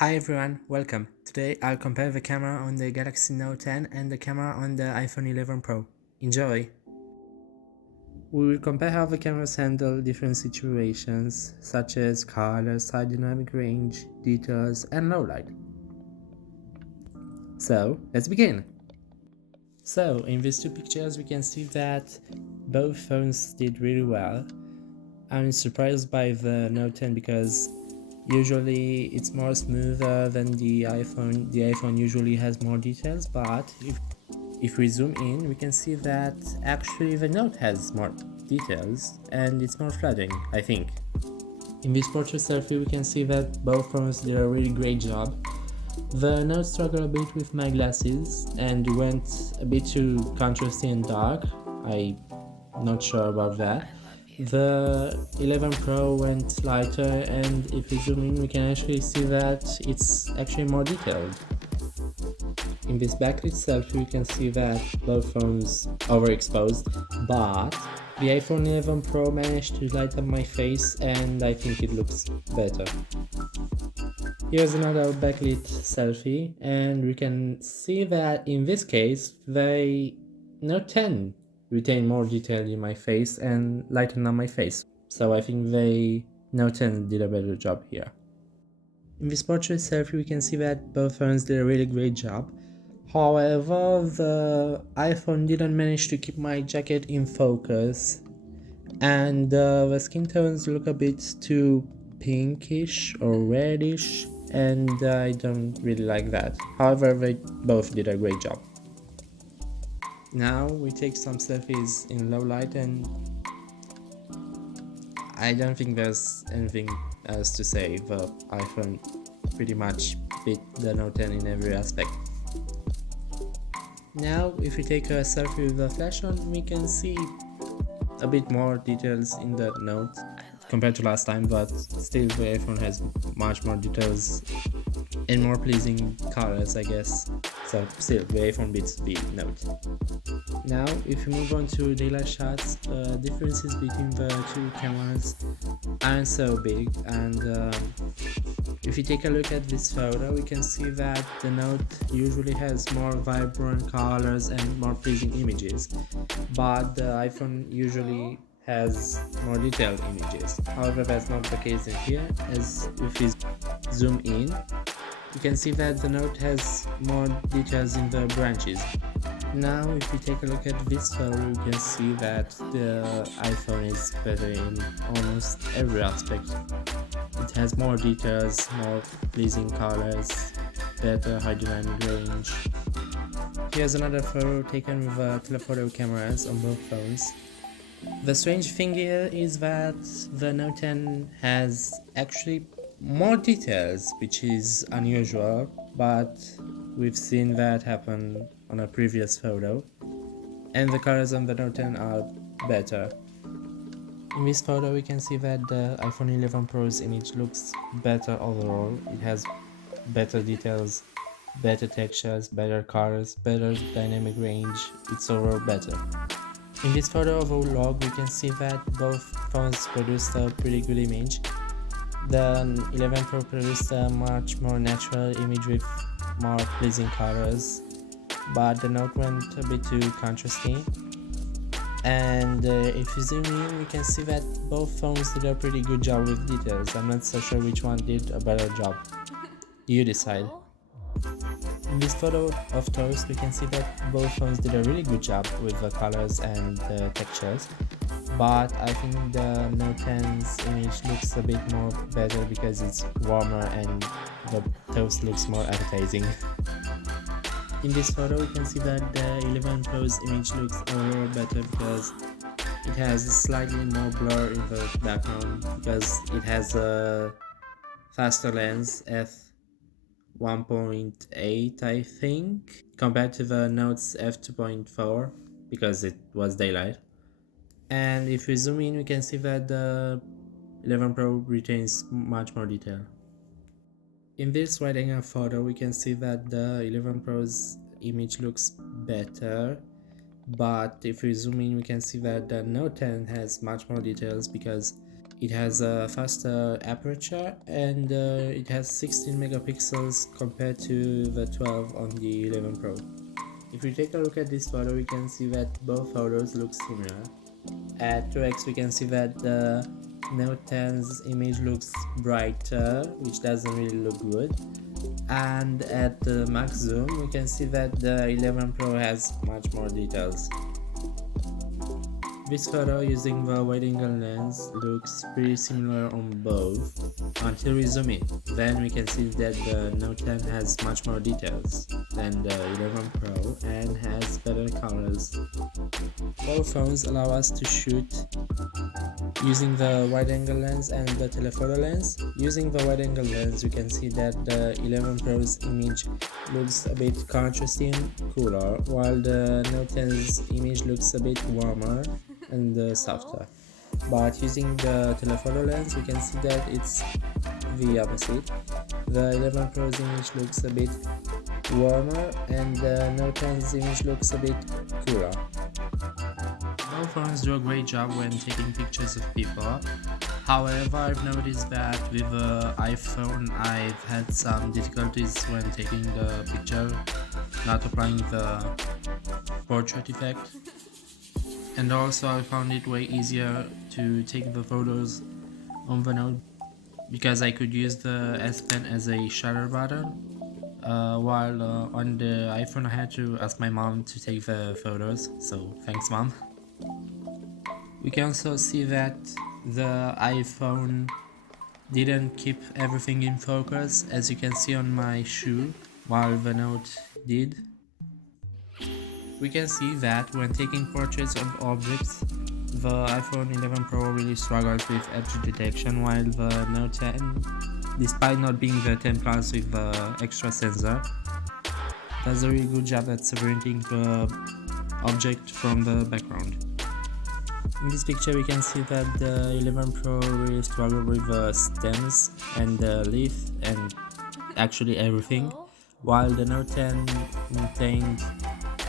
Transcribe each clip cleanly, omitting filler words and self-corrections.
Hi everyone, welcome. Today I'll compare the camera on the Galaxy Note 10 and the camera on the iPhone 11 Pro. Enjoy! We will compare how the cameras handle different situations such as colors, high dynamic range, details, and low light. So, let's begin! So, in these two pictures we can see that both phones did really well. I'm surprised by the Note 10 because usually it's more smoother than the iPhone. The iPhone usually has more details, but if we zoom in, we can see that actually the Note has more details and it's more flattering, I think. In this portrait selfie, we can see that both phones did a really great job. The Note struggled a bit with my glasses and went a bit too contrasty and dark. I'm not sure about that. The 11 Pro went lighter, and if we zoom in, we can actually see that it's actually more detailed. In this backlit selfie, we can see that both phones overexposed, but the iPhone 11 Pro managed to light up my face, and I think it looks better. Here's another backlit selfie, and we can see that in this case, the Note 10 retain more detail in my face and lighten up my face. So I think the Note 10 did a better job here. In this portrait selfie, we can see that both phones did a really great job. However, the iPhone didn't manage to keep my jacket in focus, and the skin tones look a bit too pinkish or reddish, and I don't really like that. However, they both did a great job. Now we take some selfies in low light, and I don't think there's anything else to say. The iPhone pretty much beat the Note 10 in every aspect. Now if we take a selfie with the flash on, we can see a bit more details in the Note compared to last time, but still the iPhone has much more details and more pleasing colors, I guess. So still the iPhone beats the Note. Now if we move on to daylight shots, the differences between the two cameras aren't so big, and if you take a look at this photo, we can see that the Note usually has more vibrant colors and more pleasing images, but the iPhone usually has more detailed images. However, that's not the case in here, as if we zoom in, you can see that the Note has more details in the branches. Now if we take a look at this photo, you can see that the iPhone is better in almost every aspect. It has more details, more pleasing colors, better high dynamic range. Here's another photo taken with telephoto cameras on both phones. The strange thing here is that the Note 10 has actually more details, which is unusual, but we've seen that happen on a previous photo, and the colors on the Note 10 are better. In this photo we can see that the iPhone 11 Pro's image looks better overall. It has better details, better textures, better colors, better dynamic range. It's overall better. In this photo of our log, we can see that both phones produced a pretty good image. The 11 Pro produced a much more natural image with more pleasing colors, but the Note went a bit too contrasty. And if you zoom in, we can see that both phones did a pretty good job with details. I'm not so sure which one did a better job. You decide. In this photo of Toast, we can see that both phones did a really good job with the colors and the textures, but I think the Note 10's image looks a bit more better because it's warmer and the Toast looks more appetizing. In this photo, we can see that the 11 Pro's image looks overall better because it has slightly more blur in the background because it has a faster lens f1.8, I think, compared to the Note's f2.4 because it was daylight. And if we zoom in, we can see that the 11 Pro retains much more detail. In this wide angle photo, we can see that the 11 Pro's image looks better, but if we zoom in, we can see that the Note 10 has much more details because It has a faster aperture and it has 16 megapixels compared to the 12 on the 11 Pro. If we take a look at this photo, we can see that both photos look similar. At 2x we can see that the Note 10's image looks brighter, which doesn't really look good. And at the max zoom we can see that the 11 Pro has much more details. This photo using the wide-angle lens looks pretty similar on both until we zoom in. Then we can see that the Note 10 has much more details than the 11 Pro and has better colors. Both phones allow us to shoot using the wide-angle lens and the telephoto lens. Using the wide-angle lens, you can see that the 11 Pro's image looks a bit contrasty and cooler, while the Note 10's image looks a bit warmer and softer. But using the telephoto lens, we can see that it's the opposite. The 11 Pro's image looks a bit warmer and the Note 10's image looks a bit cooler. Both phones do a great job when taking pictures of people. However, I've noticed that with the iPhone I've had some difficulties when taking the picture, not applying the portrait effect. And also I found it way easier to take the photos on the Note because I could use the S Pen as a shutter button, while on the iPhone I had to ask my mom to take the photos, so thanks mom. We can also see that the iPhone didn't keep everything in focus, as you can see on my shoe, while the Note did. We can see that when taking portraits of objects, the iPhone 11 Pro really struggles with edge detection, while the Note 10, despite not being the 10 Plus with the extra sensor, does a really good job at separating the object from the background. In this picture we can see that the 11 Pro really struggled with the stems and the leaf and actually everything, while the Note 10 maintained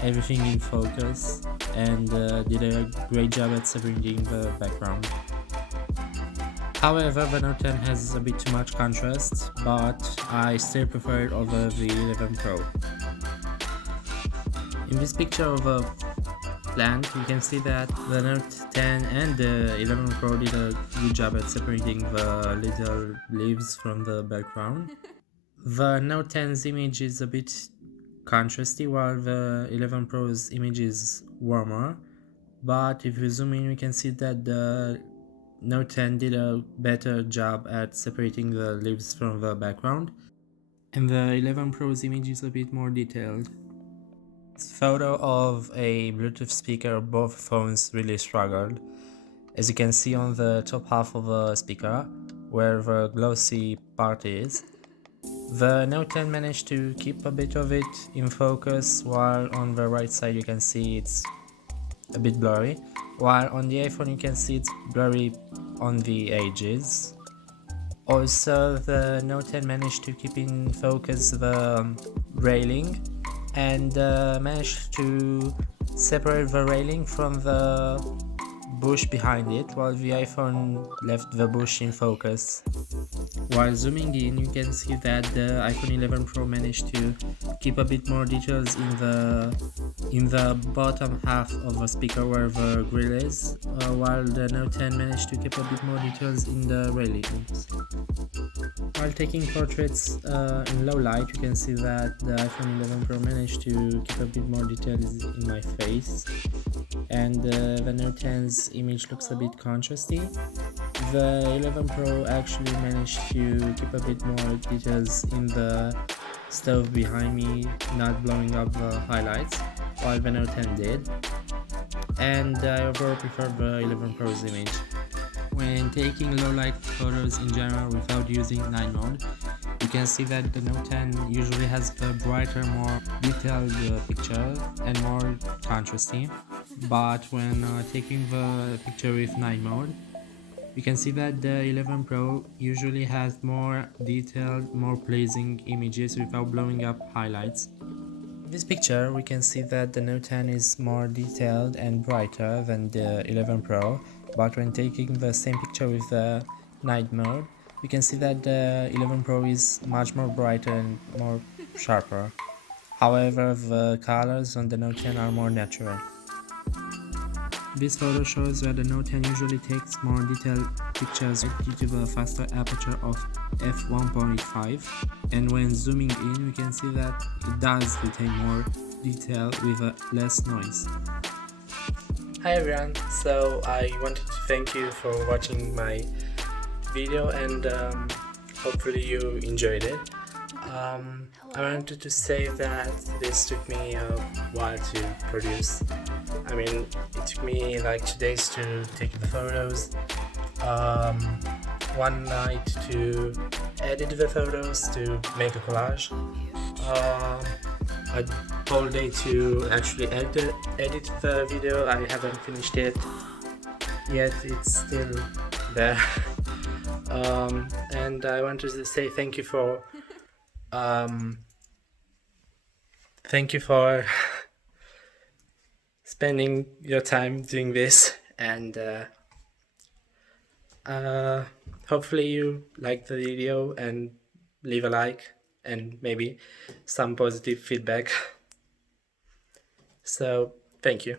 everything in focus and did a great job at separating the background. However, the Note 10 has a bit too much contrast, but I still prefer it over the 11 Pro. In this picture of a plant, we can see that the Note 10 and the 11 Pro did a good job at separating the little leaves from the background. The Note 10's image is a bit contrasty, while the 11 Pro's image is warmer, but if you zoom in we can see that the Note 10 did a better job at separating the leaves from the background, and the 11 Pro's image is a bit more detailed. This photo of a Bluetooth speaker, both phones really struggled, as you can see on the top half of the speaker, where the glossy part is. The Note 10 managed to keep a bit of it in focus, while on the right side you can see it's a bit blurry, while on the iPhone you can see it's blurry on the edges. Also, the Note 10 managed to keep in focus the railing and managed to separate the railing from the bush behind it, while the iPhone left the bush in focus. While zooming in, you can see that the iPhone 11 Pro managed to keep a bit more details in the bottom half of the speaker where the grill is, while the Note 10 managed to keep a bit more details in the railings. While taking portraits in low light, you can see that the iPhone 11 Pro managed to keep a bit more details in my face, and the Note 10's image looks a bit contrasty. The 11 Pro actually managed to keep a bit more details in the stove behind me, not blowing up the highlights, while the Note 10 did. And I overall prefer the 11 Pro's image. When taking low light photos in general without using night mode, you can see that the Note 10 usually has a brighter, more detailed picture and more contrasty. But when taking the picture with night mode, you can see that the 11 Pro usually has more detailed, more pleasing images without blowing up highlights. In this picture, we can see that the Note 10 is more detailed and brighter than the 11 Pro, but when taking the same picture with the night mode, we can see that the 11 Pro is much more brighter and more sharper. However, the colors on the Note 10 are more natural. This photo shows that the Note 10 usually takes more detailed pictures due to the faster aperture of f1.5, and when zooming in we can see that it does retain more detail with less noise. Hi everyone, so I wanted to thank you for watching my video and hopefully you enjoyed it. I wanted to say that this took me a while to produce. I mean, it took me like 2 days to take the photos, one night to edit the photos, to make a collage, a whole day to actually edit the video. I haven't finished it yet, it's still there. And I wanted to say thank you for spending your time doing this, and hopefully you like the video and leave a like and maybe some positive feedback. So thank you.